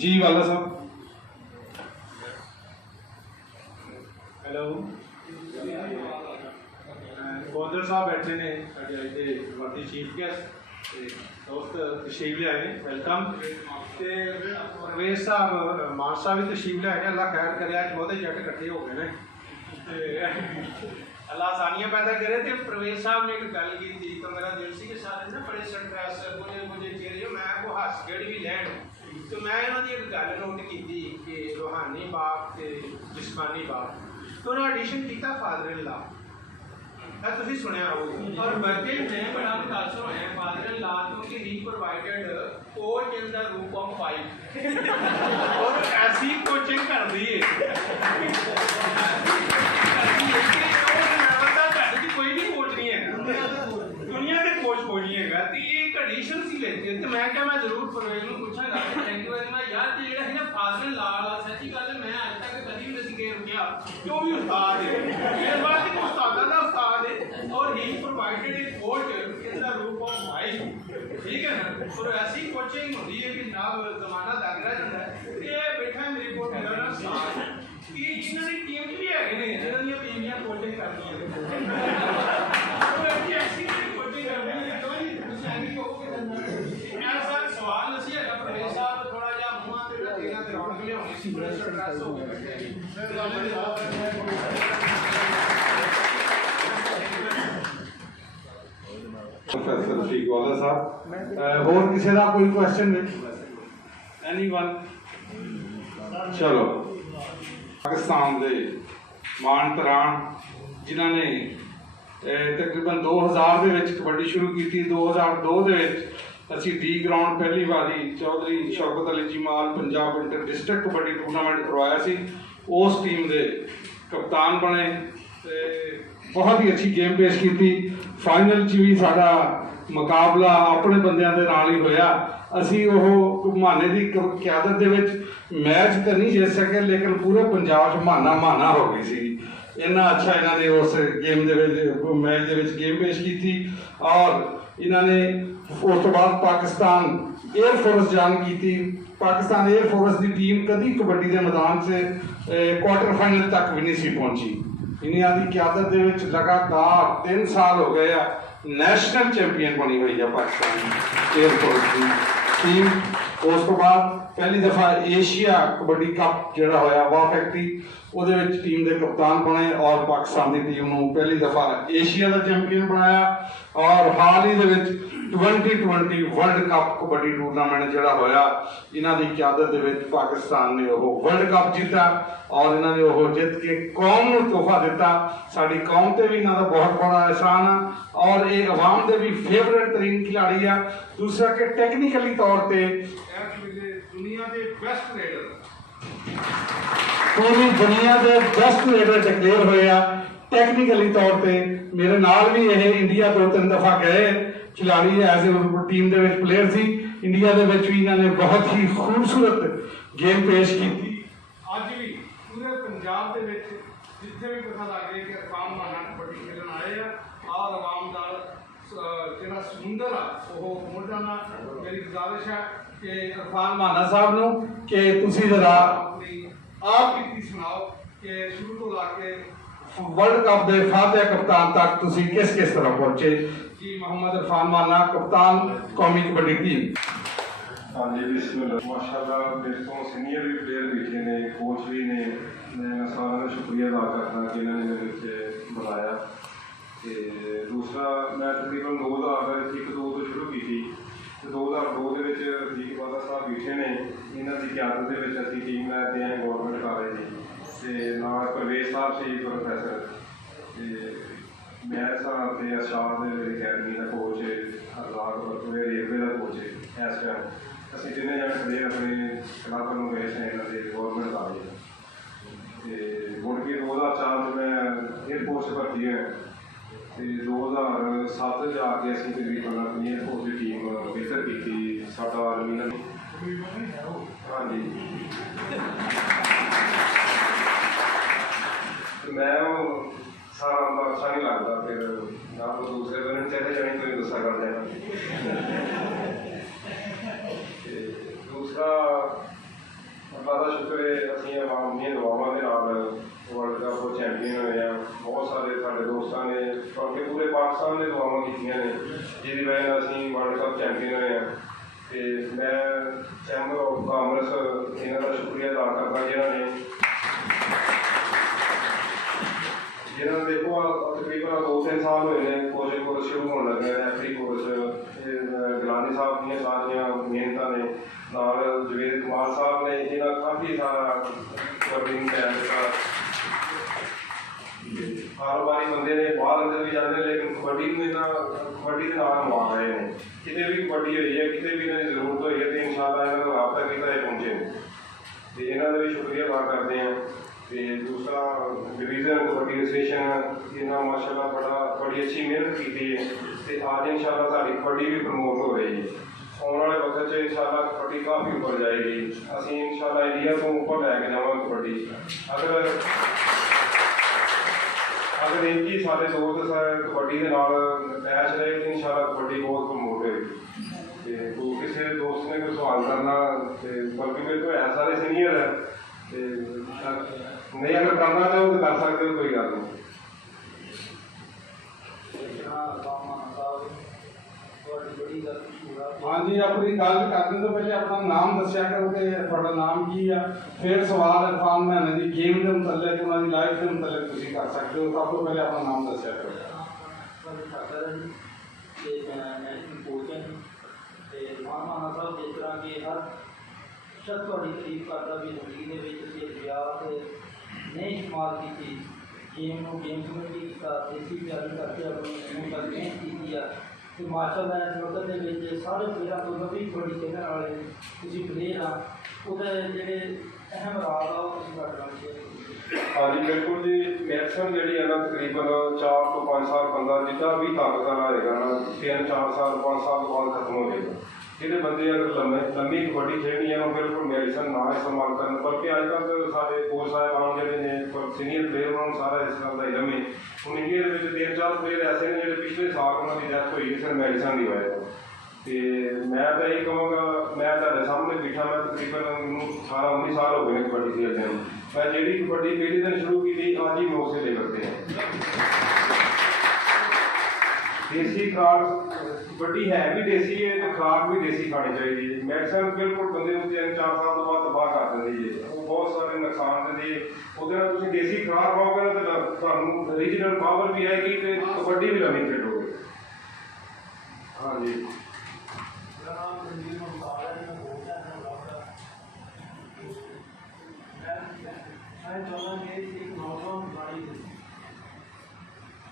जी वाला साहब। Hello governor साहब बैठे ने वर्दी चीफ गेस्ट दोस्त तशरीफ ले आए ने वेलकम। तो परवेज साहब मान साहब भी तशरीफ ले आए ने। अल्लाह खैर करे अज बहुते जट इकट्ठे हो गए ने अल्लाह आसानियां पैदा करे। तो परवेज साहब ने एक गल की थी तो मेरा दिल से कि सारे ना बड़े स्ट्रेस मुझे चेहरे मैं को हस गड़ भी लैन। तो मैं इन्हों की एक गल नोट की थी कि रूहानी बाप ते जिस्मानी बाप। तो उन्होंने एडिशन किया फादर इन लॉ तुम सुनिया हो और बल्कि मैं बड़ा मुतासर होया फादर इन लॉ क्योंकि ही प्रोवाइडेड कोच इन द रूप ऑफ वाइफ और ऐसी कोचिंग कर दी है कोई भी कोच नहीं है दुनिया के कोच कोई नहीं है। तो ये एक एडिशन सी लेती है। तो मैं क्या मैं जरूर परवेज को पूछागा थैंक यू वेरी मच यार जो है ना फादर इन लॉ वाला सच्ची गल है मैं आज तक कभी भी नहीं गेर गया क्यों भी उस्ताद है मेरे बाद एक उस्तादा का उस्ताद है और ही provided a coach in the रूप ऑफ वाइफ ठीक है ना। और ऐसी कोचिंग होती है कि जनाब जमाना लग रहा जाता है। ये बैठा है मेरे को मेरा ना साथ कि इन्होंने टीम भी है जिन्होंने बीवियां कोचिंग करनी है ऐसी कोचिंग करनी है तो ही कुछ आगे को ऐसा सवाल नहीं है परवेज साहब थोड़ा जा मुंह ते रखेगा ते रौनक ले होनी सी बड़ा स्ट्रेस हो प्रोफेसर रफीक वाला साहब और किसी का कोई क्वेश्चन एनीवन। चलो पाकिस्तान के मान तरान जिन्होंने तकरीबन 2000 ਦੇ ਵਿੱਚ ਕਬੱਡੀ ਸ਼ੁਰੂ ਕੀਤੀ 2002 ਦੇ ਵਿੱਚ ਅਸੀਂ ਡੀ ਗਰਾਊਂਡ ਪਹਿਲੀ ਵਾਰੀ Chaudhary Shaukat Ali Jamal Punjab inter district kabaddi tournament ਕਰਵਾਇਆ ਸੀ। ਉਸ ਟੀਮ ਦੇ ਕਪਤਾਨ ਬਣੇ ਤੇ ਬਹੁਤ ਹੀ ਅੱਛੀ ਗੇਮ ਪੇਸ਼ ਕੀਤੀ। ਫਾਈਨਲ 'ਚ ਵੀ ਸਾਡਾ ਮੁਕਾਬਲਾ ਆਪਣੇ ਬੰਦਿਆਂ ਦੇ ਨਾਲ ਹੀ ਹੋਇਆ। ਅਸੀਂ ਉਹ ਮਾਨੇ ਦੀ ਕਿਆਦਤ ਦੇ ਵਿੱਚ ਮੈਚ ਤਾਂ ਨਹੀਂ ਜਿੱਤ ਸਕੇ ਲੇਕਿਨ ਪੂਰੇ ਪੰਜਾਬ 'ਚ ਮਾਨਾ ਹੋ ਗਈ ਸੀ। इन्ना अच्छा इन्होंने उस गेम मैच के गेम पेश की थी और इन्होंने उस तो बाद पाकिस्तान एयरफोर्स जान की थी। पाकिस्तान एयरफोर्स की टीम कभी कबड्डी के मैदान से क्वार्टर फाइनल तक भी नहीं सी पहुंची। इन्हों की क्यादत के लगातार 3 साल हो गए नैशनल चैंपियन बनी हुई है पाकिस्तान एयरफोर्स की टीम। उस तो बाद पहली दफा एशिया कबड्डी कप जोड़ा होया वाह फैक्ट्री ਉਹਦੇ ਵਿੱਚ ਟੀਮ ਦੇ ਕਪਤਾਨ ਬਣੇ ਔਰ ਪਾਕਿਸਤਾਨ ਦੀ ਟੀਮ ਨੂੰ ਪਹਿਲੀ ਦਫਾ ਏਸ਼ੀਆ ਦਾ ਚੈਂਪੀਅਨ ਬਣਾਇਆ ਔਰ ਹਾਲ ਹੀ ਦੇ ਵਿੱਚ 2020 ਵਰਲਡ ਕੱਪ ਕਬੱਡੀ ਟੂਰਨਾਮੈਂਟ ਜਿਹੜਾ ਹੋਇਆ ਇਹਨਾਂ ਦੀ ਕਿਆਦਤ ਦੇ ਵਿੱਚ ਪਾਕਿਸਤਾਨ ਨੇ ਉਹ ਵਰਲਡ ਕੱਪ ਜਿੱਤਾ ਔਰ ਇਹਨਾਂ ਨੇ ਉਹ ਜਿੱਤ ਕੇ ਕੌਮ ਨੂੰ ਤੋਹਫਾ ਦਿੱਤਾ। ਸਾਡੀ ਕੌਮ ਤੇ ਵੀ ਇਹਨਾਂ ਦਾ ਬਹੁਤ ਬੜਾ ਅਹਿਸਾਨ ਆ ਔਰ ਇਹ ਆਵਾਮ ਦੇ ਵੀ ਫੇਵਰੇਟ ਤਰੀਨ ਖਿਡਾਰੀ ਆ। ਦੂਸਰਾ ਕਿ ਟੈਕਨੀਕਲੀ ਤੌਰ ਤੇ ਦੁਨੀਆ ਦੇ ਬੈਸਟ ਰੇਡਰ पूरी दुनिया के बेस्ट रेडर डिक्लेयर होया टैक्नीकली तौर पर। मेरे नाल भी ये इंडिया 2-3 दफा गए खिलाड़ी एज ए टीम के प्लेयर सी इंडिया के भी इन्होंने बहुत ही खूबसूरत गेम पेश की। अज भी पूरे पंजाब के जिथे भी पता लग रहा कि अफान माना कबड्डी खेलन आए और आवाम का जो समुंदर आ वो मुड़ जाना। मेरी गुजारिश है कि अफान माना साहब नूं कि तुसीं जरा आप की सुनाओ कि शुरू तो लाके वर्ल्ड कप के फातह कप्तान तक तुसी किस तरह पहुंचे जी। मोहम्मद इरफान माना कप्तान कौमी कबड्डी टीम। हाँ जी बिस्मिल्लाह माशाअल्लाह मेरे तो सीनियर भी प्लेयर बैठे ने कोच भी ने मैं सारा का शुक्रिया अदा करता कि इन्होंने मेरे बुलाया। दूसरा मैं तकरीबन 2001-2 तो शुरू की थी 2002 के रफीक वाला साहब बैठे ने इन्हों की क्यादत असी टीम लैके आए गौरमेंट कॉलेज नाल परवेज साहब से प्रोफैसर मैं साहब अरशाद अकैडमी का कोच अरदाग रेलवे का कोच है इस टाइम असी तिने जने प्लेयर अपने क्लब में गए थे इन्होंने गौरमेंट कॉलेज मुड़ के 2004 मैं एयरफोर्स भर्ती है 2007 जाके असी तकरीबन अपनी एयरफोर्स की टीम बेहतर की साडा अलमीना हाँ जी मैं सारा अच्छा नहीं लगता फिर ना तो दूसरे बंदे चले जाने कोई गुस्सा कर देना। दूसरा ਸ਼ੁਕਰ ਹੈ ਅਸੀਂ ਆਵਾਮ ਦੀਆਂ ਦੁਆਵਾਂ ਦੇ ਨਾਲ ਵਰਲਡ ਕੱਪ ਚੈਂਪੀਅਨ ਹੋਏ ਹਾਂ। ਬਹੁਤ ਸਾਰੇ ਸਾਡੇ ਦੋਸਤਾਂ ਨੇ ਬਲਕਿ ਪੂਰੇ ਪਾਕਿਸਤਾਨ ਨੇ ਦੁਆਵਾਂ ਕੀਤੀਆਂ ਨੇ, ਜਿਹਦੀ ਵਜ੍ਹਾ ਨਾਲ ਅਸੀਂ ਵਰਲਡ ਕੱਪ ਚੈਂਪੀਅਨ ਹੋਏ ਹਾਂ। ਅਤੇ ਮੈਂ ਚੈਂਬਰ ਆਫ ਕਾਮਰਸ ਇਹਨਾਂ ਦਾ ਸ਼ੁਕਰੀਆ ਅਦਾ ਕਰਦਾ ਜਿਹਨਾਂ ਨੇ ਦੇਖੋ ਤਕਰੀਬਨ 2-3 ਸਾਲ ਹੋਏ ਨੇ ਕੋਰਸ ਸ਼ੁਰੂ ਹੋਣ ਲੱਗੇ ਨੇ। ਐਫਰੀ ਕੋਰਸ ਗਿਲਾਨੀ ਸਾਹਿਬ ਦੀਆਂ ਸਾਰੀਆਂ ਮਿਹਨਤਾਂ ਨੇ, ਨਾਲ ਜਵੇਦ ਕੁਮਾਰ ਸਾਹਿਬ ਨੇ ਜਿਹਨਾਂ ਕਾਫੀ ਸਾਰਾ ਕਬੱਡੀ ਨੂੰ ਟਾਈਮ ਦਿੱਤਾ। ਕਾਰੋਬਾਰੀ ਬੰਦੇ ਨੇ, ਬਾਹਰ ਅੰਦਰ ਵੀ ਜਾਂਦੇ, ਲੇਕਿਨ ਕਬੱਡੀ ਨੂੰ ਕਬੱਡੀ ਦੇ ਨਾਲ ਮਵਾ ਰਹੇ ਨੇ। ਕਿਤੇ ਵੀ ਕਬੱਡੀ ਹੋਈ ਹੈ, ਕਿਤੇ ਵੀ ਇਹਨਾਂ ਦੀ ਜ਼ਰੂਰਤ ਹੋਈ ਹੈ, ਅਤੇ ਇਨਸ਼ਾਅੱਲਾ ਇਹਨਾਂ ਨੂੰ ਰਾਬਤਾ ਕੀਤਾ ਇਹ ਪਹੁੰਚੇ ਨੇ, ਅਤੇ ਇਹਨਾਂ ਦਾ ਵੀ ਸ਼ੁਕਰੀਆ ਅਦਾ ਕਰਦੇ ਹਾਂ। ਅਤੇ ਦੂਸਰਾ ਡਿਵੀਜ਼ਨ ਕਬੱਡੀ ਐਸੋਸੀਏਸ਼ਨ ਇਹਨਾਂ ਮਾਸ਼ਾਅੱਲਾ ਬੜੀ ਅੱਛੀ ਮਿਹਨਤ ਕੀਤੀ ਹੈ, ਅਤੇ ਅੱਜ ਇਨਸ਼ਾਅੱਲਾ ਸਾਡੀ ਕਬੱਡੀ ਵੀ ਪ੍ਰਮੋਟ ਹੋ ਰਹੀ ਹੈ। ਆਉਣ ਵਾਲੇ ਵਕਤ 'ਚ ਇਨਸ਼ਾਅੱਲਾ ਕਬੱਡੀ ਕਾਫੀ ਉੱਪਰ ਜਾਏਗੀ। ਅਸੀਂ ਇਨਸ਼ਾਅੱਲਾ ਇੰਡੀਆ ਤੋਂ ਉੱਪਰ ਲੈ ਕੇ ਜਾਵਾਂਗੇ ਕਬੱਡੀ। ਅਗਰ ਇਹ ਜੀ ਸਾਡੇ ਦੋਸਤ ਕਬੱਡੀ ਦੇ ਨਾਲ ਅਟੈਚ ਰਹੇ ਤਾਂ ਇਨਸ਼ਾਅੱਲਾ ਕਬੱਡੀ ਬਹੁਤ ਪ੍ਰਮੋਟ ਹੋਏਗੀ। ਅਤੇ ਕਿਸੇ ਦੋਸਤ ਨੇ ਕੋਈ ਸਵਾਲ ਕਰਨਾ, ਅਤੇ ਬਲਕਿ ਮੇਰੇ ਤੋਂ ਹੈ ਸਾਰੇ ਸੀਨੀਅਰ ਹੈ, ਅਤੇ ਨਹੀਂ ਅਗਰ ਕਰਨਾ ਤਾਂ ਉਹ ਕਰ ਸਕਦੇ ਹੋ, ਕੋਈ ਗੱਲ ਨਹੀਂ। हाँ जी, अपनी गल करने तो पहले अपना नाम दस्या करो कि ਤੁਹਾਡਾ ਨਾਮ ਕੀ ਆ, ਫਿਰ ਸਵਾਲ ਇਰਫਾਨ ਮਹੀਨੇ ਦੀ ਗੇਮ ਦੇ ਮੁਤਲਕ, ਉਹਨਾਂ ਦੀ ਲਾਈਫ ਦੇ ਮੁਤਲਕ ਤੁਸੀਂ ਕਰ ਸਕਦੇ ਹੋ। ਸਭ ਤੋਂ ਪਹਿਲੇ ਆਪਣਾ ਨਾਮ ਦੱਸਿਆ ਕਰੋ। ਜਿਸ ਤਰ੍ਹਾਂ ਕਿ ਹਰ ਸ਼ਖਸ ਤੁਹਾਡੀ ਤਾਰੀਫ ਕਰਦਾ ਵੀ ਜ਼ਿੰਦਗੀ ਦੇ ਵਿੱਚ ਤੁਸੀਂ ਰਿਆਤ ਨਹੀਂ ਇਸਤੇਮਾਲ ਕੀਤੀ, ਗੇਮ ਨੂੰ ਗੇਮ ਸਮਝੀ ਕੀਤਾ, ਦੇਸੀ ਤਿਆਰੀ ਕਰਕੇ ਆਪਣੀ ਗੇਮ ਦਾ ਮਿਹਨਤ ਕੀਤੀ ਆ। ਅਤੇ ਮਾਸ਼ਾਅੱਲਾ ਇਸ ਵਕਤ ਦੇ ਵਿੱਚ ਸਾਰੇ ਪਲੇਅਰਾਂ ਤੋਂ ਨਵੀਂ ਕਬੱਡੀ ਖੇਡਣ ਵਾਲੇ ਤੁਸੀਂ ਪਲੇਅਰ ਆ, ਉਹਦੇ ਜਿਹੜੇ ਅਹਿਮ ਰਾਜ ਆ ਉਹ ਤੁਸੀਂ ਸਾਡੇ ਨਾਲ ਸ਼ੇਅਰ ਕੀਤੇ। ਹਾਂਜੀ ਬਿਲਕੁਲ ਜੀ। ਮੈਕਸੀਮਮ ਜਿਹੜੀ ਹੈ ਨਾ ਤਕਰੀਬਨ 4 ਤੋਂ 5 ਸਾਲ ਬੰਦਾ ਜਿੱਦਾਂ ਵੀ ਤਾਕਤ ਵਾਲਾ ਹੋਏਗਾ ਨਾ, 3-4 ਸਾਲ 5 ਸਾਲ ਤੋਂ ਬਾਅਦ ਖਤਮ ਹੋ ਜਾਏਗਾ। ਜਿਹੜੇ ਬੰਦੇ ਅਗਰ ਲੰਮੀ ਕਬੱਡੀ ਖੇਡਣੀ ਹੈ ਉਹ ਬਿਲਕੁਲ ਮੈਡੀਸਨ ਨਾ ਇਸਤੇਮਾਲ ਕਰਨ, ਬਲਕਿ ਅੱਜ ਕੱਲ੍ਹ ਸਾਡੇ ਕੋਚ ਸਾਹਿਬਾਨ ਜਿਹੜੇ ਨੇ ਸੀਨੀਅਰ ਪਲੇਅਰ, ਉਹਨਾਂ ਨੂੰ ਸਾਰਾ ਇਸ ਗੱਲ ਦਾ ਇਲਮ ਹੈ। ਹੁਣ ਇੰਡੀਆ ਦੇ ਵਿੱਚ 3-4 ਪਲੇਅਰ ਐਸੇ ਨੇ ਜਿਹੜੇ ਪਿਛਲੇ ਸਾਲ ਉਹਨਾਂ ਦੀ ਡੈਥ ਹੋਈ ਕਿਸੇ ਮੈਡੀਸਨ ਦੀ ਵਜ੍ਹਾ ਤੋਂ। ਅਤੇ ਮੈਂ ਤਾਂ ਇਹੀ ਕਹਾਂਗਾ, ਮੈਂ ਤੁਹਾਡੇ ਸਾਹਮਣੇ ਬੈਠਾ, ਮੈਂ ਤਕਰੀਬਨ ਮੈਨੂੰ 18-19 ਸਾਲ ਹੋ ਗਏ ਨੇ ਕਬੱਡੀ ਖੇਡਦੇ ਨੂੰ। ਮੈਂ ਜਿਹੜੀ ਕਬੱਡੀ ਪਹਿਲੇ ਦਿਨ ਸ਼ੁਰੂ ਕੀਤੀ, ਅੱਜ ਹੀ ਮੈਂ ਉਸੇ ਦੇ ਕਰਦੇ ਹਾਂ। ਦੇਸੀ ਖੁਰਾਕ ਕਬੱਡੀ ਹੈ ਵੀ ਦੇਸੀ ਹੈ, ਅਤੇ ਖੁਰਾਕ ਵੀ ਦੇਸੀ ਖਾਣੀ ਚਾਹੀਦੀ ਹੈ। ਮੈਡੀਸਨ ਬਿਲਕੁਲ ਬੰਦੇ ਨੂੰ 3-4 ਸਾਲ ਤੋਂ ਬਾਅਦ ਤਬਾਹ ਕਰ ਦਿੰਦੀ ਹੈ, ਉਹ ਬਹੁਤ ਸਾਰੇ ਨੁਕਸਾਨ ਦਿੰਦੀ ਹੈ। ਉਹਦੇ ਨਾਲ ਤੁਸੀਂ ਦੇਸੀ ਖੁਰਾਕ ਖਾਓਗੇ ਨਾ ਤਾਂ ਤੁਹਾਨੂੰ ਰੀਜਨਲ ਪਾਵਰ ਵੀ ਆਏਗੀ ਅਤੇ ਕਬੱਡੀ ਵੀ ਲੰਮੀ ਖੇਡੋਗੇ। ਹਾਂਜੀ ਮੈਂ ਚਾਹੁੰਦਾ ਕਿ ਇੱਕ ਨੌਜਵਾਨ ਖਿਡਾਰੀ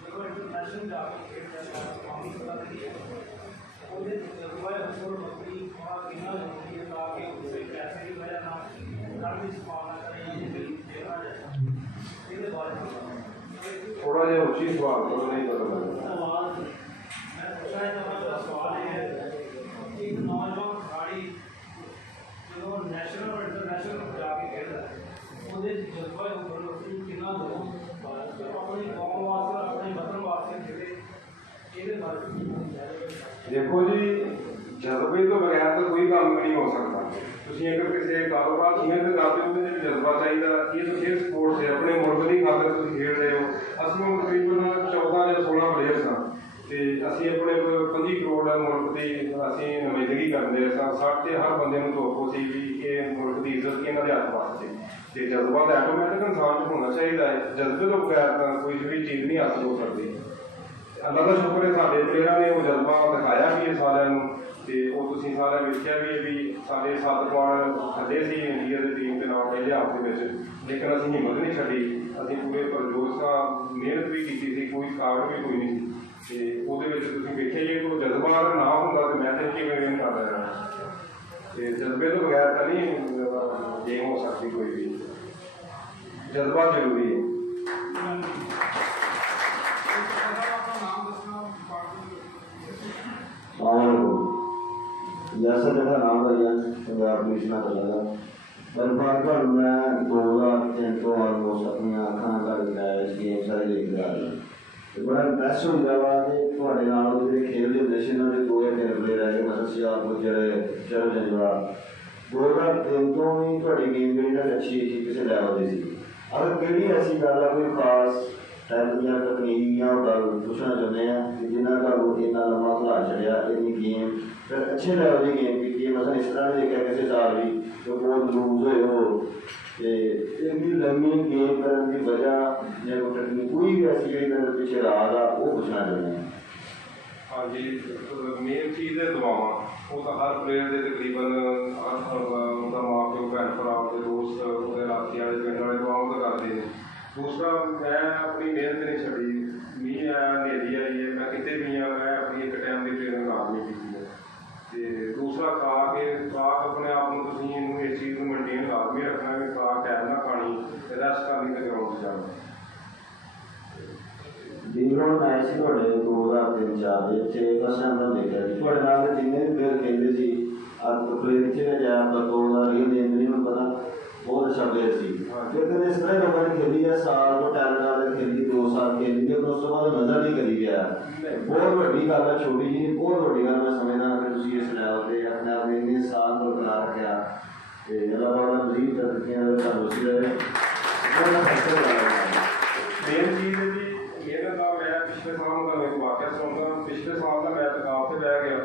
ਜਦੋਂ ਇੰਟਰਨੈਸ਼ਨਲ ਜਾ ਕੇ ਖੇਡਦਾ ਹੈ ਕਾਫੀ ਪਤਾ ਲੱਗੀ ਹੈ ਉਹਦੇ ਤਜਰਬਾ ਹੋਰ ਬੱਕਰੀ ਥੋੜਾ ਕਿੰਨਾ ਜ਼ਰੂਰੀ ਹੈ ਤਾਂ ਕਿ ਉਸੇ ਪੈਸੇ ਦੀ ਵਜ੍ਹਾ ਨਾਲ ਘਰ ਵਿੱਚ ਪਾਲਣਾ ਕਰੇ ਦੇਖਣਾ ਜਾਏ। ਇਹਦੇ ਬਾਰੇ ਥੋੜਾ ਜਿਹਾ ਉੱਚੀ ਸਵਾਲ ਕਰੋ, ਨਹੀਂ ਪਤਾ ਲੱਗਦਾ। ਸਵਾਲ ਮੈਂ ਪੁੱਛਣਾ ਚਾਹੁੰਦਾ, ਸਵਾਲ ਇਹ ਹੈ ਕਿ ਇੱਕ ਨੌਜਵਾਨ ਖਿਡਾਰੀ ਜਦੋਂ ਨੈਸ਼ਨਲ ਔਰ ਇੰਟਰਨੈਸ਼ਨਲ ਜਾ ਕੇ ਖੇਡਦਾ ਹੈ ਉਹਦੇ ਜਜ਼ਬਾ ਉੱਪਰ ਕਿੰਨਾ ਦੋ ਆਪਣੀ ਕੌਮ ਵਾਸਤੇ, ਆਪਣੇ ਵਤਨ ਵਾਸਤੇ ਖੇਡੇ, ਇਹਦੇ ਬਾਰੇ ਦੇਖੋ ਜੀ, ਜਜ਼ਬੇ ਤੋਂ ਬਗੈਰ ਤਾਂ ਕੋਈ ਕੰਮ ਨਹੀਂ ਹੋ ਸਕਦਾ। ਤੁਸੀਂ ਅਗਰ ਕਿਸੇ ਕਾਰੋਬਾਰ ਮਿਹਨਤ ਕਰਦੇ ਹੋ, ਉਹਦੇ ਵਿੱਚ ਜਜ਼ਬਾ ਚਾਹੀਦਾ। ਇਹ ਤਾਂ ਫਿਰ ਸਪੋਰਟਸ ਹੈ, ਆਪਣੇ ਮੁਲਕ ਦੀ ਖਾਤਰ ਤੁਸੀਂ ਖੇਡ ਰਹੇ ਹੋ। ਅਸੀਂ ਹੁਣ ਤਕਰੀਬਨ 14 ਜਾਂ 16 ਪਲੇਅਰ ਸਾਂ, ਅਤੇ ਅਸੀਂ ਆਪਣੇ 25 ਕਰੋੜ ਮੁਲਕ ਦੀ ਅਸੀਂ ਨੁਮਾਇੰਦਗੀ ਕਰਦੇ ਸਾਂ। ਸਾਡੇ ਹਰ ਬੰਦੇ ਨੂੰ ਤੋਕੋ ਸੀ ਵੀ ਇਹ ਮੁਲਕ ਦੀ ਇੱਜ਼ਤ ਇਹਨਾਂ ਦੇ ਹੱਥ ਵਾਸਤੇ, ਅਤੇ ਜਜ਼ਬਾ ਤਾਂ ਆਟੋਮੈਟਿਕ ਇਨਸਾਨ 'ਚ ਹੋਣਾ ਚਾਹੀਦਾ ਹੈ। ਜਜ਼ਬੇ ਤੋਂ ਬਗੈਰ ਤਾਂ ਕੋਈ ਵੀ ਚੀਜ਼ ਨਹੀਂ ਹਾਸਲ ਹੋ ਸਕਦੀ। ਅੱਲਾ ਦਾ ਸ਼ੁਕਰ ਹੈ ਸਾਡੇ ਪਲੇਅਰਾਂ ਨੇ ਉਹ ਜਜ਼ਬਾ ਦਿਖਾਇਆ ਵੀ ਹੈ ਸਾਰਿਆਂ ਨੂੰ, ਅਤੇ ਉਹ ਤੁਸੀਂ ਸਾਰਿਆਂ ਵੇਖਿਆ ਵੀ ਸਾਡੇ 7 ਪੁਆਇੰਟ ਥੱਲੇ ਸੀ ਇੰਡੀਆ ਦੀ ਟੀਮ ਦੇ ਨਾਲ ਪਹਿਲੇ ਹਾਫ ਦੇ ਵਿੱਚ, ਲੇਕਿਨ ਅਸੀਂ ਹਿੰਮਤ ਨਹੀਂ ਛੱਡੀ। ਅਸੀਂ ਪੂਰੇ ਪਰਜੋਸ਼ ਨਾਲ ਮਿਹਨਤ ਵੀ ਕੀਤੀ ਸੀ, ਕੋਈ ਕਾਰਨ ਵੀ ਕੋਈ ਨਹੀਂ ਸੀ। ਅਤੇ ਉਹਦੇ ਵਿੱਚ ਤੁਸੀਂ ਵੇਖਿਆ ਜੇ ਕੋਈ ਜਜ਼ਬਾ ਨਾ ਹੁੰਦਾ ਤਾਂ ਮੈਂ ਤਾਂ ਕਿਵੇਂ ਗੇਮ ਕਰ ਲੈਣਾ। ਅਤੇ ਜਜ਼ਬੇ ਤੋਂ ਬਗੈਰ ਤਾਂ ਨਹੀਂ ਗੇਮ ਹੋ ਸਕਦੀ ਕੋਈ ਵੀ। ਜਜ਼ਬਾ ਜ਼ਰੂਰੀ ਹੈ। जैसा जगह नाम भैया पंजाब मिशना चलेगा बलफार मैं 2003 तो ऑलमोस्ट अपनी अखा कर गेम सारे देखते आ रहे बड़ा इंप्रेस होता वा कि खेलते होंगे से इन्होंने 2 या 3 प्लेयर है मतलब सियार गुजर चलो जंजवा 2003 दिन तो भी थोड़ी गेम जी अच्छी थी किसी लैवल की सी। अगर कड़ी ऐसी गल है कोई खास टाइप दी तकनीक या गल पूछना चाहते हैं कि जिन्होंने का इन्ना लम्बा खिला छड़िया इन्नी गेम फिर अच्छे लैवल की गेम की मतलब इस तरह नहीं देखा किसी साल भी जो बहुत लूज होए हो इन्नी लम्बी गेम करने की वजह या तकनीक कोई भी ऐसी जी मेरे पीछे राज आ वो पूछना चाहते हैं। हाँ जी, मेन चीज़ है दुआवां। वो तो हर प्लेयर के तकरीबन उनका माँ प्यो भैन भरा दोस्त इलाके वाले पिंड वाले दुआवां तो करते हैं। दूसरा मैं अपनी मेहनत नहीं छड़ी, मीह आया हनेरी आई है, मैं कितने भी हाँ मैं अपनी एक टाइम की ट्रेनिंग खराब नहीं की है। तो दूसरा खुराक अपने आप को इस चीज़ को मेनटेन लाजमी रखना भी खुराक टाइम ना खानी, रेस्ट करनी तो ग्राउंड जाना। बीबरों मैच से 2003-4 इतने फर्स्ट टाइम मैं देखा जी थोड़े नाल जिन्ने भी प्लेयर खेलते सी प्लेयर इतने जाया पर 2000 गेम नहीं मैं पता बहुत अच्छा प्लेयर सी। फिर कभी इस तरह लोगों ने खेली है साल को टैलेंट वाले खेली 2 साल खेली है उस बाद नजर नहीं करी गया। बहुत बड़ी गल है छोटी जी बहुत बड़ी गल मैं समझदा कि तुसीं इस लैवल ते अपने आप इन्ने साल बरकरार रखा ते अल्लाह पाक मजीद तरक्कियां तंदुरुस्ती देवे। मेन चीज़ है जी मेरे का मैं पिछले साल का एक वाक़या सुनाऊंगा। पिछले साल का मैं तकाब से बह गया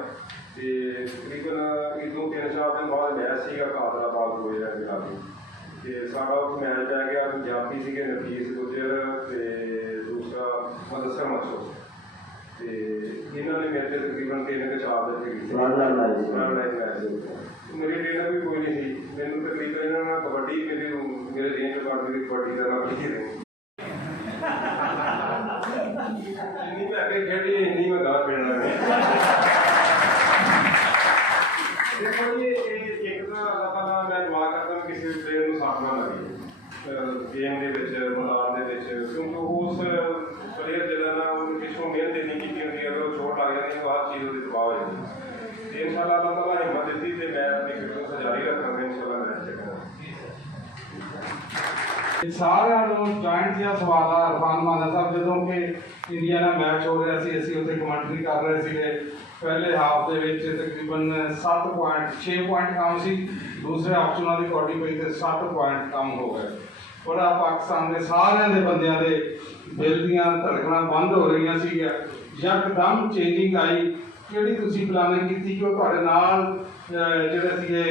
तो तकरीबन इदों 3-4 दिन बाद मैच सीगा कादराबाद होया जनाबी तो सारा उस मैच बह गया पंजाबी सीगे नफीस गुजर तो दूसरा मदसर मचो तो इन्होंने मेरे से तकरीबन 3-4 दिन मैच मेरी ट्रेनर भी कोई नहीं थी मैंने तकरीबन इन्होंने कबड्डी मेरे रेंज अकाउंट कबड्डी का नाम लिखी रही खेड़ी नहीं मैं गाँव खेलना देखो जी एक तो अल्लाह ताला मैं दुआ करता हूँ किसी प्लेयर को साथ ना लगे गेम के मैदान के क्योंकि उस प्लेयर जो ना पिछों मेहनत नहीं की होंगी अगर चोट लग जाती तो हर चीज़ उसकी तबाह हो जाती। इंशाअल्लाह अल्लाह ताला हिम्मत दी तो मैं अपनी क्रिकेट को जारी रखूँगा इंशाअल्लाह मैच देखना। ਸਾਰਿਆਂ ਨੂੰ ਜੁਆਇੰਟ ਜਿਹਾ ਸਵਾਲ ਆ ਇਰਫਾਨ ਮਾਨਾ ਸਾਹਿਬ ਜਦੋਂ ਕਿ ਇੰਡੀਆ ਨਾਲ ਮੈਚ ਹੋ ਰਿਹਾ ਸੀ ਅਸੀਂ ਉੱਥੇ ਕਮੈਂਟਰੀ ਕਰ ਰਹੇ ਸੀਗੇ ਪਹਿਲੇ ਹਾਫ ਦੇ ਵਿੱਚ ਤਕਰੀਬਨ 7 ਪੁਆਇੰਟ 6 ਪੁਆਇੰਟ ਕਮ ਸੀ ਦੂਸਰੇ ਹਾਫ 'ਚ ਉਹਨਾਂ ਦੀ ਕੌਡੀ ਪਈ ਤੇ 7 ਪੁਆਇੰਟ ਕਮ ਹੋ ਗਏ। ਬੜਾ ਪਾਕਿਸਤਾਨ ਦੇ ਸਾਰਿਆਂ ਦੇ ਬੰਦਿਆਂ ਦੇ ਦਿਲ ਦੀਆਂ ਧੜਕਣਾਂ ਬੰਦ ਹੋ ਰਹੀਆਂ ਸੀਗੀਆਂ ਯਕਦਮ ਚੇਂਜਿੰਗ ਆਈ। ਕਿਹੜੀ ਤੁਸੀਂ ਪਲਾਨਿੰਗ ਕੀਤੀ ਕਿ ਉਹ ਤੁਹਾਡੇ ਨਾਲ ਜਿਹੜੇ ਸੀਗੇ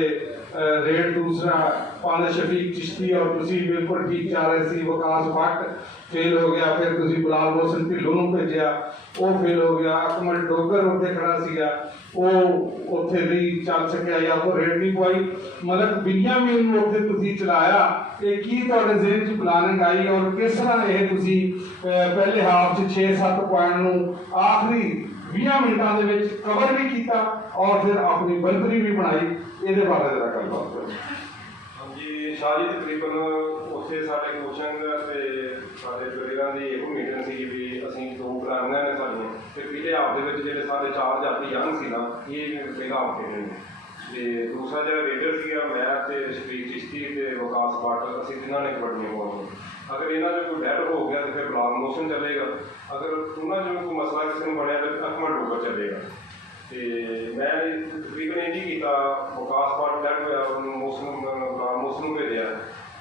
रेड दूसरा पाने शफीक चिश्ती और तुसी बिल्कुल ठीक जा रहे सी वकास भट्ट फेल हो गया फिर तुसी बिलाल मोहसिन ढिल्लों नूं भेजिया वो फेल हो गया अकमल डोगर उत्थे खड़ा सीगा वो उत्थे नहीं चल सकिया या वो रेड नहीं पवाई मतलब बिनियामीन नूं उत्थे तुसी चलाया ये की तुहाडे ज़हन च प्लानिंग आई और किस तरह ये तुसी पहले हाफ च 6-7 पॉइंट नूं आखिरी 20 मिनटां दे विच कवर भी किया और फिर अपनी बंदरी भी बनाई ਇਹਦੇ ਬਾਰੇ ਜਰਾ ਗੱਲਬਾਤ ਕਰੋ। ਹਾਂਜੀ ਸ਼ਾਹ ਜੀ ਤਕਰੀਬਨ ਉੱਥੇ ਸਾਡੇ ਕੋਚਿੰਗ ਤੇ ਸਾਡੇ ਪਲੇਅਰਾਂ ਦੀ ਇਹੋ ਮੀਟਿੰਗ ਸੀ ਵੀ ਅਸੀਂ 2 ਪਲਾਨਿੰਗਾਂ ਨੇ ਸਾਡੀਆਂ ਤੇ ਪਹਿਲੇ ਹਾਫ ਦੇ ਵਿੱਚ ਜਿਹੜੇ ਸਾਡੇ 4 ਜਾਫੀ ਯੰਗ ਸੀ ਨਾ ਇਹ ਪਹਿਲਾ ਹਾਫ ਖੇਡਣੇ ਨੇ ਤੇ ਦੂਸਰਾ ਜਿਹੜਾ ਰੇਡਰ ਸੀਗਾ ਮੈਂ ਤੇ ਸ਼ਫੀਕ ਚਿਸ਼ਤੀ ਤੇ ਵਕਾਸ ਭੱਟ ਅਸੀਂ ਤਿੰਨਾਂ ਨੇ ਕਬੱਡੀਆਂ ਪਾਉਣੀਆਂ। ਅਗਰ ਇਹਨਾਂ 'ਚ ਕੋਈ ਡੈਡ ਹੋ ਗਿਆ ਤਾਂ ਫਿਰ ਬਿਲਾਲ ਮੋਹਸਿਨ ਚੱਲੇਗਾ ਅਗਰ ਉਹਨਾਂ 'ਚ ਕੋਈ ਮਸਲਾ ਕਿਸੇ ਨੂੰ ਬਣਿਆ ਤਾਂ ਅਕਮਲ ਡੋਗਰ ਚੱਲੇਗਾ। तो मैं तकरीबन इंज ही किया वकास भट्ट डैड होया उन्होंने मौसम भेजा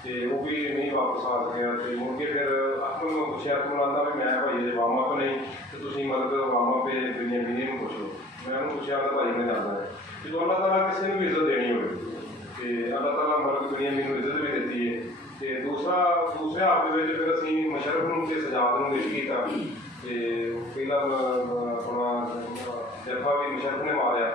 तो वो भी नहीं वापस आ सकिया तो मुड़ के फिर अकमल में पूछा अकमल आंदा भी मैं भाई अजे वार्म अप नहीं तो तुम मतलब वार्म अप बिनियामीन को पूछो मैं उन्होंने पूछा तो भाई मैं जाना है जो अल्लाह ताला किसी को भी इज्जत देनी हो तो अल्लाह ताला मतलब बिनियामीन को इज्जत भी देती है तो दूसरे हाफ के फिर असी मशरफ नूं ते सजाद नूं विश किया तो पहला अपना जफा भी मुशरफ ने मारिया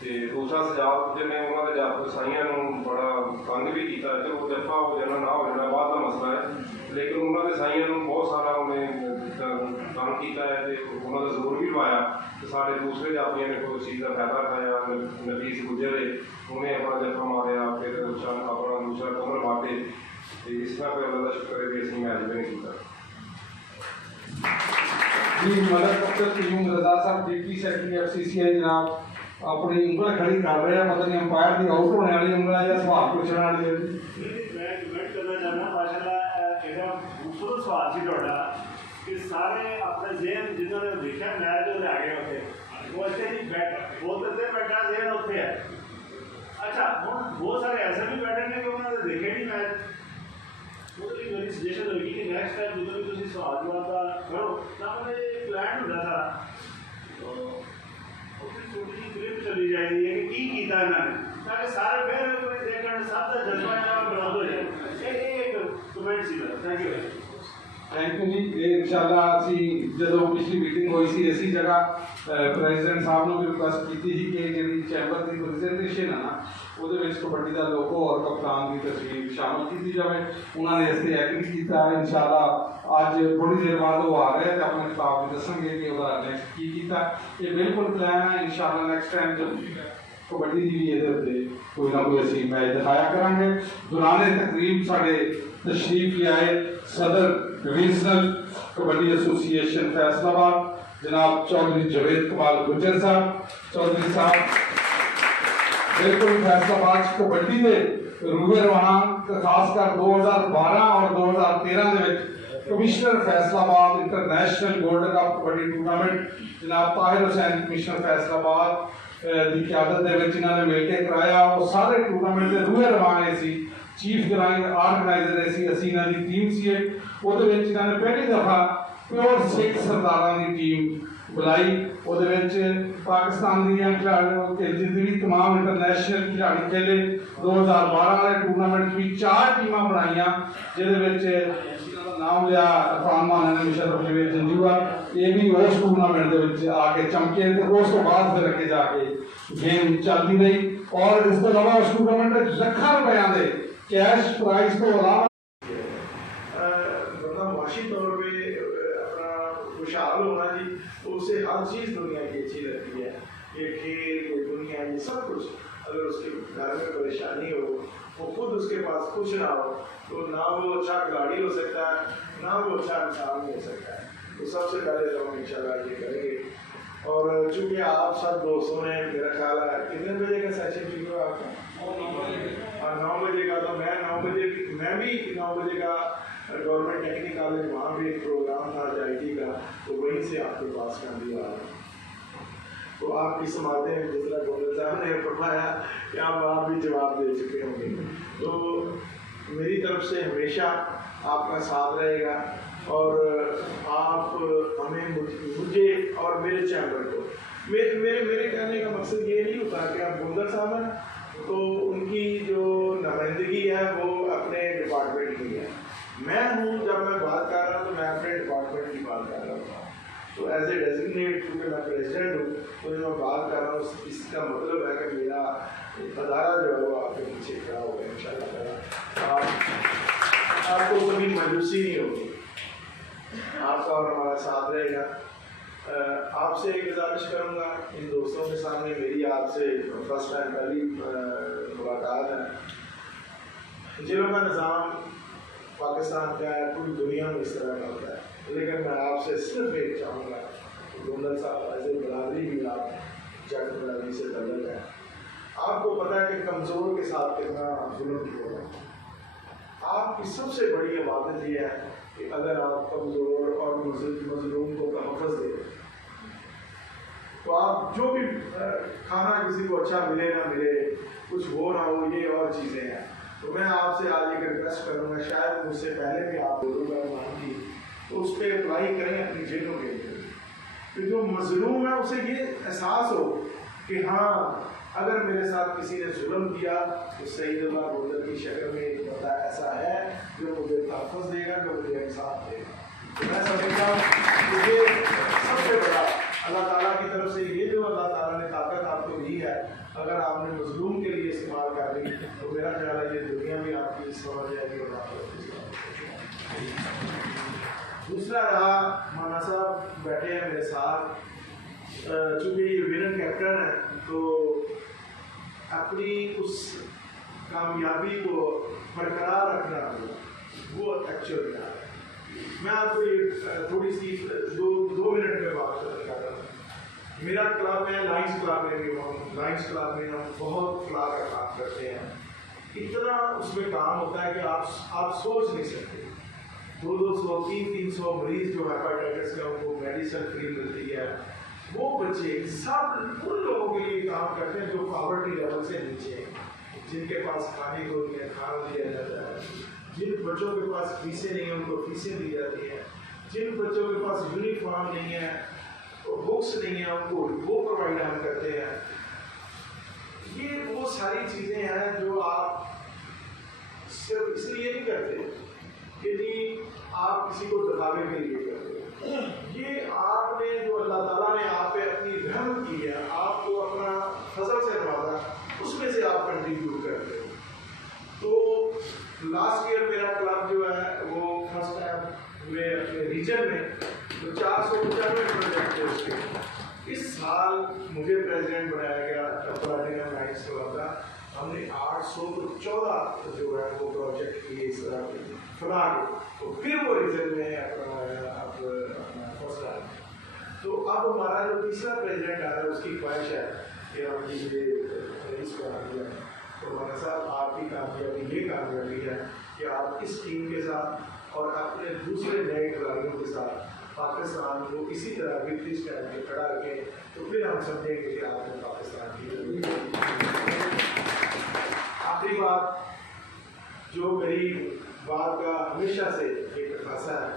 तो दूसरा सजाद गुजर ने उन्होंने जब साइयां बड़ा तंग भी किया चलो जफा हो जाना ना हो जाना बाद का मसला है लेकिन उन्होंने साइयां बहुत सारा उन्हें तंग किया है तो उन्होंने जोर भी लवाया तो साढ़े दूसरे जाफिया ने कोई चीज़ का फायदा उठाया नफीस गुजर है उन्हें अपना जफा मारिया फिर अपना दूसरा कमर बाटे तो इस तरह फिर अल्लाह का शुक्र है कि असं मैच भी नहीं किया। जी मदद डॉक्टर तयूम रजा साहब डिप्टी सैकटरी FCCI जनाब अपनी उंगल खड़ी कर रहे हैं मतलब अंपायर की आउट होने वाली उंगल या सवाल पूछने वाली है। मैं कमेंट करना चाहना माशाल्लाह एडा खूबसूरत सवाल सी तुहाडा कि सारे अपने ज़हन जिन्होंने देखा मैच जो आ गए उत्थे वो ऐसे ही बैठ बोलते थे बैठा ज़हन उत्थे है। अच्छा हुण बहुत सारे ऐसे भी मेरी सजेशन होगी कि नेक्स्ट टाइम जो भी तुम सवाल जवाब का करो ना मैंने प्लान होता था तो छोटी जी क्लिप चली जाएगी कि की कीता इन्होंने ताकि सारे फिर कोई देखने सब का जज्बा बराबर हो जाए एक कमेंट सी थैंक यू ਥੈਂਕ ਯੂ ਜੀ। ਇਹ ਇਨਸ਼ਾਅੱਲਾ ਅਸੀਂ ਜਦੋਂ ਪਿਛਲੀ ਮੀਟਿੰਗ ਹੋਈ ਸੀ ਇਸੇ ਜਗ੍ਹਾ ਪ੍ਰੈਜ਼ੀਡੈਂਟ ਸਾਹਿਬ ਨੂੰ ਵੀ ਰਿਕੁਐਸਟ ਕੀਤੀ ਸੀ ਕਿ ਜਿਹੜੀ ਚੈਂਬਰ ਦੀ ਪ੍ਰੈਜ਼ੈਂਟੇਸ਼ਨ ਹੈ ਨਾ ਉਹਦੇ ਵਿੱਚ ਕਬੱਡੀ ਦਾ ਲੋਗੋ ਔਰ ਕਪਤਾਨ ਦੀ ਤਸਵੀਰ ਸ਼ਾਮਲ ਕੀਤੀ ਜਾਵੇ। ਉਹਨਾਂ ਨੇ ਇਸ ਤੇ ਐਗਰੀ ਕੀਤਾ। ਇਨਸ਼ਾਅੱਲਾ ਅੱਜ ਥੋੜੀ ਦੇਰ ਬਾਅਦ ਉਹ ਆ ਰਹੇ ਤੇ ਆਪਣੇ ਖਿਤਾਬ ਵੀ ਦੱਸਣਗੇ ਕਿ ਉਹਦਾ ਨੈਕਸਟ ਕੀ ਕੀਤਾ। ਇਹ ਬਿਲਕੁਲ ਪਲਾਨ ਹੈ। ਇਨਸ਼ਾਅੱਲਾ ਨੈਕਸਟ ਟਾਈਮ ਜਦ ਕਬੱਡੀ ਦੀ ਵੀ ਇਹਦੇ ਉੱਤੇ ਕੋਈ ਨਾ ਕੋਈ ਅਸੀਂ ਮੈਚ ਦਿਖਾਇਆ ਕਰਾਂਗੇ। ਦੌਰਾਨੇ ਤਕਰੀਬ ਸਾਡੇ ਤਸ਼ਰੀਫ ਲਿਆਏ सदर रीजनल कबड्डी एसोसिएशन फैसलाबाद जनाब चौधरी जवेद कमाल गुज्जर साहब। चौधरी साहब बिल्कुल फैसलाबाद कबड्डी के रूबे रवान खासकर 2012 और 2013 के commissioner Faisalabad international gold cup kabaddi tournament जनाब ताहिर हुसैन कमिश्नर फैसलाबाद की क्यादत इन्होंने मिल के कराया। वो सारे टूर्नामेंट के रूबे रवान सी चीफ ऑर्गेनाइजर सी असी इन्हों की टीम सी ਉਹਦੇ ਵਿੱਚ ਇਹਨਾਂ ਨੇ ਪਹਿਲੀ ਦਫਾ ਪਿਓਰ ਸਿੱਖ ਸਰਦਾਰਾਂ ਦੀ ਟੀਮ ਬੁਲਾਈ। ਉਹਦੇ ਵਿੱਚ ਪਾਕਿਸਤਾਨ ਦੀਆਂ ਖਿਡਾਰੀਆਂ ਕੇ ਜਿੰਨੀ तमाम ਇੰਟਰਨੈਸ਼ਨਲ ਖਿਡਾਰੀ ਖੇਲੇ। 2012 ਵਾਲੇ ਟੂਰਨਾਮੈਂਟ ਵਿੱਚ 4 ਟੀਮਾਂ ਬਣਾਈਆਂ ਜਿਹਦੇ ਵਿੱਚ ਇਹਨਾਂ ਦਾ ਨਾਮ ਲਿਆ ਅਫਾਨ ਮਾਨ ਨੇ ਮੁਸ਼ਰਫ ਜਵੇਦ ਜੰਜੂਆ। ਇਹ ਵੀ ਉਸ ਟੂਰਨਾਮੈਂਟ ਦੇ ਵਿੱਚ ਆ ਕੇ ਚਮਕੇ ਤੇ ਉਸ ਤੋਂ ਬਾਅਦ ਫਿਰ ਅੱਗੇ ਜਾ ਕੇ ਗੇਮ ਚੱਲਦੀ ਰਹੀ। ਔਰ ਇਸ ਤੋਂ ਇਲਾਵਾ ਉਸ ਟੂਰਨਾਮੈਂਟ ਵਿੱਚ ਲੱਖਾਂ ਰੁਪਇਆਂ ਦੇ ਕੈਸ਼ ਪ੍ਰਾਈਜ਼ ਤੋਂ ਇਲਾਵਾ माशी तौर पे अपना खुशहाल होना जी उसे हर चीज़ दुनिया की अच्छी लगती है। ये खेल ये दुनिया ये सब कुछ अगर उसके घर में परेशानी हो वो खुद उसके पास कुछ ना हो तो ना वो अच्छा खिलाड़ी हो सकता है ना वो अच्छा इंसान हो सकता है। तो सबसे पहले तो हम इंशाल्लाह ये करेंगे। और चूँकि आप सब दोस्तों ने मेरा ख्याल है कितने बजे का सेशन शुरू हुआ आपका? 9 बजे का। तो मैं 9 बजे मैं भी 9 बजे का गवर्नमेंट टेक्निकल कॉलेज वहाँ भी एक प्रोग्राम था जायटी का तो वहीं से आपके पास कर दिया। तो आपकी समातें जिस तरह गोविंद साहब ने फरमाया कि आप भी जवाब दे चुके होंगे। तो मेरी तरफ से हमेशा आपका साथ रहेगा और आप हमें मुझे और मेरे चैम्बर को मेरे कहने का मकसद ये नहीं होता कि आप गोविंद साहब हैं तो उनकी जो नुमाइंदगी है वो अपने डिपार्टमेंट की है। मैं हूँ जब मैं बात कर रहा हूँ तो मैं अपने डिपार्टमेंट की बात कर रहा हूँ। तो एज ए डेजिग्नेट क्योंकि मैं प्रेसिडेंट हूँ तो जो मैं बात कर रहा हूँ इसका मतलब है कि मेरा अदारा जो है वो आपके पीछे खड़ा होगा इंशाल्लाह। आपको कभी मायूसी नहीं होगी। आपका और हमारा साथ रहेगा। आपसे एक गुजारिश करूँगा इन दोस्तों के सामने मेरी आपसे फर्स्ट टाइम पहली मुलाकात है। जेलों का निज़ाम पाकिस्तान का है पूरी दुनिया में इस तरह का होता है लेकिन मैं आपसे सिर्फ एक चाहूँगा गोविंद साहब एज ए बरादरी भी आप जट बरादरी से तल्लुक़ है। आपको पता है कि कमज़ोर के साथ कितना जुल्म किया है। आपकी सबसे बड़ी इबादत ये है कि अगर आप कमज़ोर और मज़लूम को तहफ़्फ़ुज़ दें तो आप जो भी खाना किसी को अच्छा मिले ना मिले कुछ हो ना हो ये और चीज़ें हैं। तो मैं आपसे आज एक रिक्वेस्ट करूँगा शायद मुझसे पहले भी आप बोलूँगा की तो उस पर अप्लाई करें अपनी जेलों के लिए कि जो मजलूम है उसे ये एहसास हो कि हाँ अगर मेरे साथ किसी ने जुल्म किया तो सईदुल्लाह गोल्डर की शक्ल में एक बंदा ऐसा है जो मुझे तहफ़्फ़ुज़ देगा जो मुझे इंसाफ देगा। तो मैं समझता हूँ मुझे सबसे बड़ा अल्लाह ताला की तरफ से ये जो अल्लाह ताला ने ताकत आपको दी है अगर आपने मजलूम के लिए इस्तेमाल कर ली तो मेरा ख्याल है ये दुनिया भी आपकी समझ जाएगी और दूसरा रहा माना साहब बैठे हैं मेरे साथ चूँकि ये विनर कैप्टन है तो अपनी उस कामयाबी को बरकरार रखना वो एक्चुअल है। मैं आपको ये थोड़ी सी दो मिनट में बात करना चाहता हूँ। मेरा क्लब है लाइन्स क्लब में भी हूँ। लाइन्स क्लब में हम बहुत फ्ला का काम करते हैं। इतना उसमें काम होता है कि आप सोच नहीं सकते। 200 300 मरीज जो हेपेटाइटिस का उनको मेडिसिन फ्री मिलती है वो बच्चे सब उन लोगों के लिए काम करते हैं जो पॉवर्टी लेवल से नीचे हैं जिनके पास खाने को नहीं है खाना दिया जाता है, जिन बच्चों के पास फीसें नहीं है उनको फीसें दी जाती हैं, जिन बच्चों के पास यूनिफॉर्म नहीं है, बुक्स नहीं है, उनको वो प्रोवाइड हम करते हैं। ये वो सारी चीज़ें हैं जो आप सिर्फ इसलिए नहीं करते कि जी आप किसी को दिखावे के लिए करते। ये आपने जो अल्लाह ताला ने आप पे अपनी रहमत की है, आपको अपना फजल से नवाजा, उसमें से आप कंट्रीब्यूट करते हो। तो लास्ट ईयर मेरा क्लब जो है वो फर्स्ट टाइम हुए अपने रीजन में तो 495 प्रोजेक्ट थे उसके। इस साल मुझे प्रेसिडेंट बनाया गया प्लाटिनम लाइट्स क्लब का। हमने 814 जो है वो प्रोजेक्ट किए इस तरह के फला के, तो फिर वो रीजन में अपना फर्स्ट आया। तो अब हमारा जो तीसरा प्रेसिडेंट आ रहा है उसकी ख्वाहिश है कि हम ये रईस बना दिया। तो हमारा साहब आपकी कामयाबी ये कामयाबी है कि आप इस टीम के साथ और अपने दूसरे नए खिलाड़ियों के साथ पाकिस्तान को इसी तरह वित्तीय स्टैंड पे खड़ा रखें, तो फिर हम समझेंगे कि आपने पाकिस्तान की। आखिरी बात जो मेरी बात का हमेशा से एक खासा है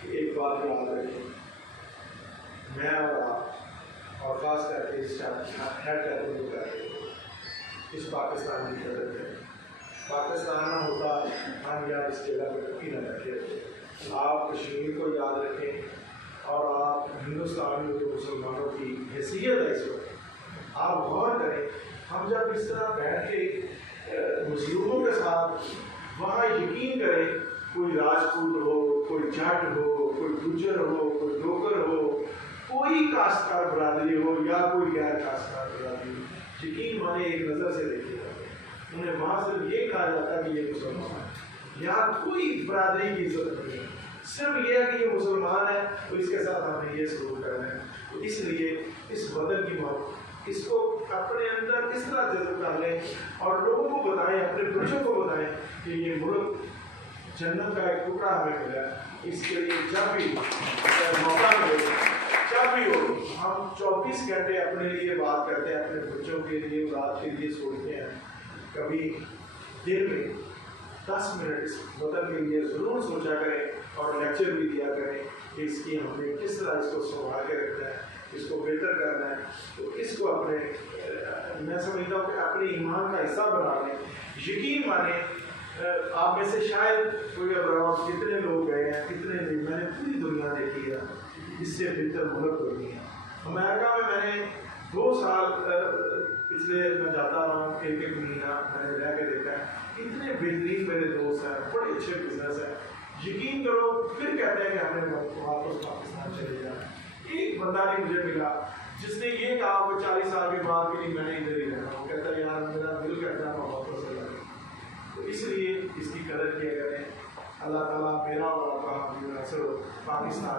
कि एक बात याद रखें, मैं और आप और ख़ास करके इस इस पाकिस्तान की कदर करें। पाकिस्तान ना होता हम यार इस जगह पर कभी न रखे। आप कश्मीर को याद रखें और आप हिंदुस्तान में जो मुसलमानों की हैसियत है इस वक्त आप गौर करें। हम जब इस तरह बैठ के मुस्लिमों के साथ वहाँ यकीन करें, कोई राजपूत हो, कोई जाट हो, कोई गुजर हो, कोई डोगर हो, कोई काश्तकार बरादरी हो या कोई गैर काश्तकार बरादरी हो, यकीन माने एक नज़र से देखिएगा उन्हें वहाँ सिर्फ ये कहा जाता है कि ये मुसलमान है। यहाँ कोई बरादरी की इज्जत नहीं है, सिर्फ ये है कि ये मुसलमान है तो इसके साथ हमें ये सलूक करना है। तो इसलिए इस वतन की मौत इसको अपने अंदर इस तरह जज्ब कर लें और लोगों को बताएं, अपने बच्चों को बताएं कि ये मुल्क जन्नत का एक टुकड़ा हमें मिला है। इसके लिए जब भी मौका मिले, जब भी हो, हम 24 घंटे अपने लिए बात करते हैं, अपने बच्चों के लिए, रात के लिए सोचते हैं। कभी दिन में 10 मिनट इस वतन के लिए ज़रूर सोचा करें और लेक्चर भी दिया करें कि इसकी हमने किस तरह इसको संभाल के रखना है, इसको बेहतर करना है। तो इसको अपने मैं समझता हूँ कि अपने ईमान का हिस्सा बना लें। यकीन माने आप में से शायद कोई अब्राम कितने लोग गए हैं, कितने नहीं, मैंने पूरी दुनिया देखी है, इससे बेहतर मुल्क कोई नहीं है। अमेरिका में मैंने 2 साल पिछले मैं जाता रहा हूँ, एक महीना मैंने रह के देखा है। इतने बेहतरीन मेरे दोस्त हैं, बड़े अच्छे बिजनेस हैं। यकीन करो फिर कहते हैं कि हमें वापस पाकिस्तान चले जाना। एक बंदा नहीं मुझे मिला जिसने ये कहा वो 40 साल के बाद भी नहीं, मैंने इधर ही रहना। वो कहता है यार मेरा दिल करता है मैं वापस चला जाऊँ। तो इसलिए इसकी कदर किया करें। अल्लाह ताला मेरा और आपका पाकिस्तान